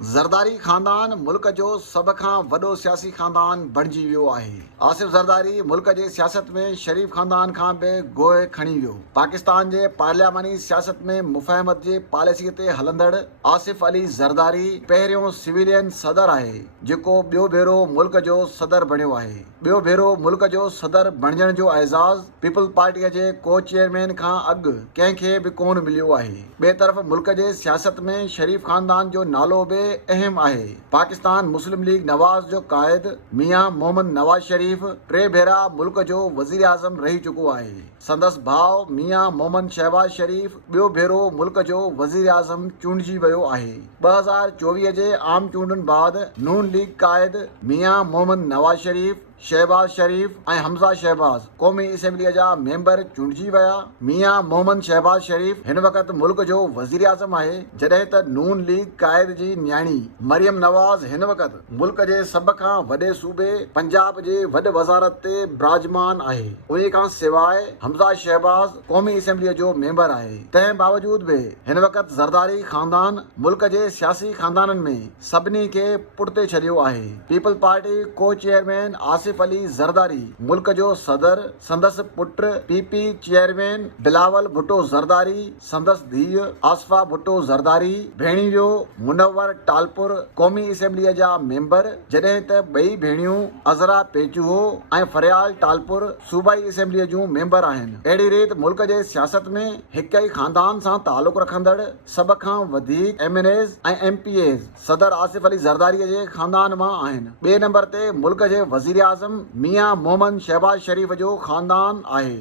ज़रदारी ख़ानदान मुल्क जो सभ खां वॾो सियासी ख़ानदान बणिजी वियो आहे। आसिफ़ ज़रदारी मुल्क जे सियासत में शरीफ़ ख़ानदान खां बि गोहि खणी वियो। पाकिस्तान जे पार्लियामानी सियासत में मुफ़ाहमत जे पॉलिसीअ ते हलंदड़ आसिफ़ अली ज़रदारी पहिरियों सिविलियन सदर आहे जेको ॿियो भेरो मुल्क जो सदर बणियो आहे। ॿियो भेरो मुल्क जो सदर बणजण जो एज़ाज़ पीपल्स पार्टीअ जे को चेयरमैन खां अॻु कंहिंखे बि कोन मिलियो आहे। ॿिए तरफ़ मुल्क जे सियासत में शरीफ़ ख़ानदान जो नालो बि अहम आहे। पाकिस्तान मुस्लिम लीग नवाज़ जो क़ाइद मियां मोहम्मद नवाज़ शरीफ़ टे भेरा मुल्क जो वज़ीर आज़म रही चुको आहे। संदसि भाउ मियां मोहम्मद शहबाज शरीफ़ ॿियो भेरो मुल्क जो वज़ीर आज़म चूंडिजी वियो आहे। 2024 जे आम चूंडुनि बैदि नून लीग क़ाइद मियां मोहम्मद नवाज़ शरीफ़, शहबाज शरीफ़ ऐं हमज़ा शहबाज क़ौमी असेंबलीअ जा मेंबर चूंडिजी विया। मियां मोहम्मद शहबाज शरीफ़ हिन वक़्तु मुल्क जो वज़ीर आज़म आहे, जॾहिं त नून लीग क़ाइद जी न्याणी मरियम नवाज़ हिन वक़्तु मुल्क जे सभ खां वॾे सूबे पंजाब जे वॾे वज़ारत ते विराजमान आहे। उन खां सवाइ हमज़ा शहबाज क़ौमी असेंबलीअ जो मेंबर आहे। तंहिं बावजूद बि हिन वक़्तु ज़रदारी ख़ानदान मुल्क जे सियासी ख़ानदाननि में सभिनी खे पुठिते छॾियो आहे। पीपल्स पार्टी को चेयरमैन आसिफ़ अली ज़रदारी मुल्क जो सदर, संदसि पुट पीपी चेयरमैन बिलावल भुट्टो ज़रदारी, संदसि धीउ आसिफ़ा भुट्टो ज़रदारी, भेणीयो मुनव्वर टालपुर क़ौमी असेंबलीअ जा मेंबर, जॾहिं त ॿई भेणियूं अज़रा पेचूहो ऐं फरियाल टालपुर सूबाई असेंबलीअ जूं मेंबर आहिनि। अहिड़ी रीति मुल्क जे सियासत में हिक ई ख़ानदान सां तालुक़ रखंदड़ सभ खां वधीक MNAs ऐं MPAs सदर आसिफ़ अली ज़रदारीअ जे ख़ानदान मां आहिनि। ॿिए नंबर ते मुल्क जे वज़ीर आज़म मियां मोहम्मद शहबाज शरीफ़ जो ख़ानदान आहे।